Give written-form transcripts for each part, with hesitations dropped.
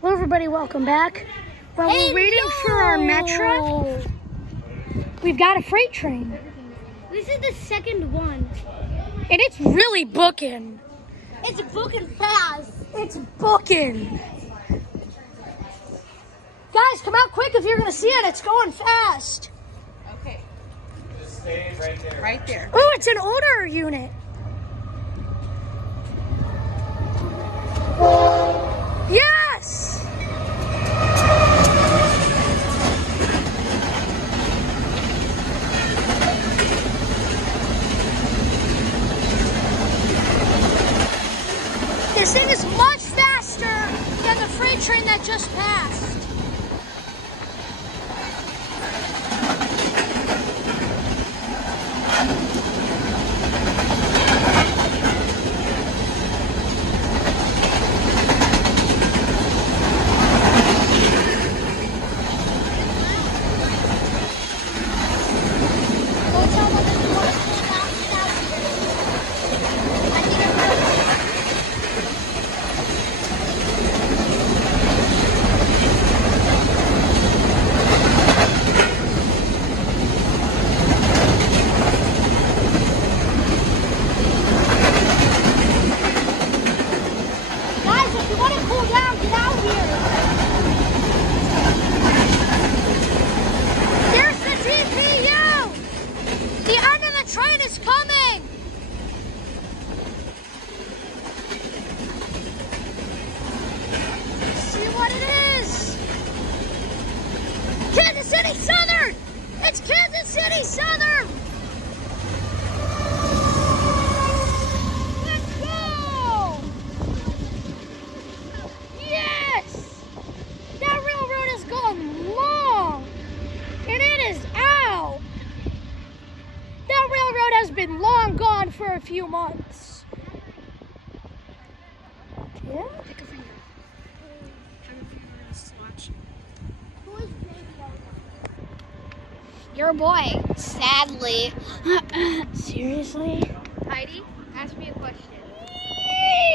Hello everybody, welcome back. While we're waiting for our metro, we've got a freight train. This is the second one. And it's really booking. It's booking fast. It's booking. Guys, come out quick if you're going to see it. It's going fast. Okay. Just stay right there. Right there. Oh, it's an older unit. Yes! This thing is much faster than the freight train that just passed. Train is coming! See what it is! Kansas City Southern! It's Kansas City Southern! Let's go! Yes! That railroad has gone long! And it is out! That railroad has been long gone for a few months. Yeah? Pick a finger. Your boy, sadly. Seriously? Heidi, ask me a question.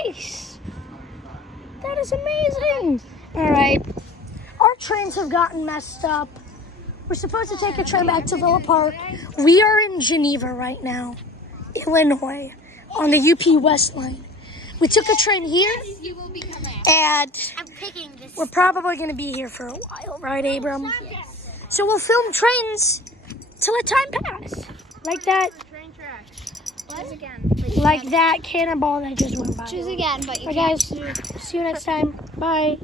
Yes! That is amazing! Alright. Our trains have gotten messed up. We're supposed to take a train back to Villa Park. We are in Geneva right now, Illinois, on the UP West line. We took a train here, and we're probably going to be here for a while, right, Abram? Yes. So we'll film trains till a time pass, like that. Train trash. Choose again. Like that cannonball that just went by. Choose again, but you Bye, can't guys. See you next time. Bye.